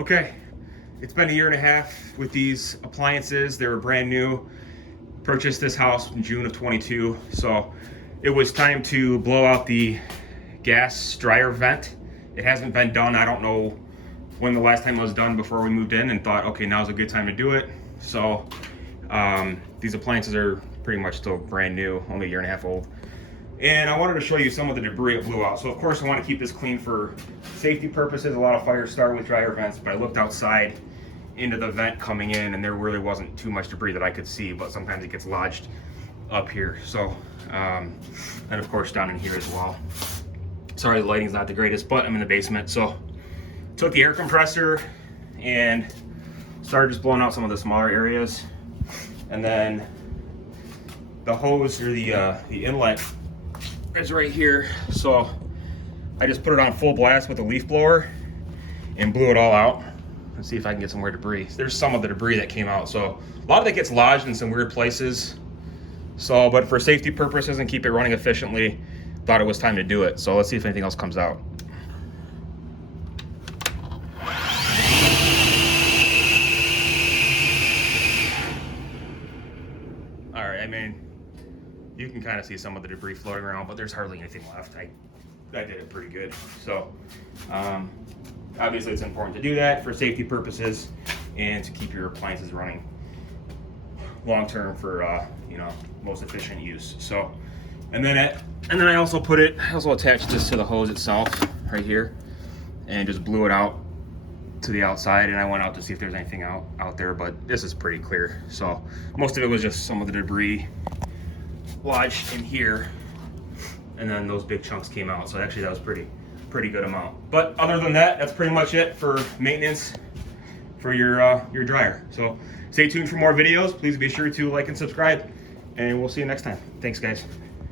Okay, it's been a year and a half with these appliances. They were brand new. Purchased this house in June of 22, so it was time to blow out the gas dryer vent. It hasn't been done. I don't know when the last time it was done before we moved in, and thought, okay, now's a good time to do it. So these appliances are pretty much still brand new, only a year and a half old. And I wanted to show you some of the debris it blew out. So of course I want to keep this clean for safety purposes. A lot of fires start with dryer vents, but I looked outside into the vent coming in and there really wasn't too much debris that I could see, but sometimes it gets lodged up here. So, and of course down in here as well. Sorry, the lighting's not the greatest, but I'm in the basement. So took the air compressor and started just blowing out some of the smaller areas. And then the hose, or the inlet, is right here. So I just put it on full blast with a leaf blower and blew it all out. Let's see if I can get some more debris. There's some of the debris that came out. So a lot of it gets lodged in some weird places. So, but for safety purposes and keep it running efficiently, thought it was time to do it. So let's see if anything else comes out. All right, I mean, you can kind of see some of the debris floating around, but there's hardly anything left. I did it pretty good. So obviously it's important to do that for safety purposes and to keep your appliances running long term for you know, most efficient use. So and then I also attached this to the hose itself right here and just blew it out to the outside, and I went out to see if there's anything out there, but this is pretty clear. So most of it was just some of the debris lodged in here, and then those big chunks came out. So actually that was pretty good amount. But other than that, that's pretty much it for maintenance for your dryer. So stay tuned for more videos. Please be sure to like and subscribe, and we'll see you next time. Thanks, guys.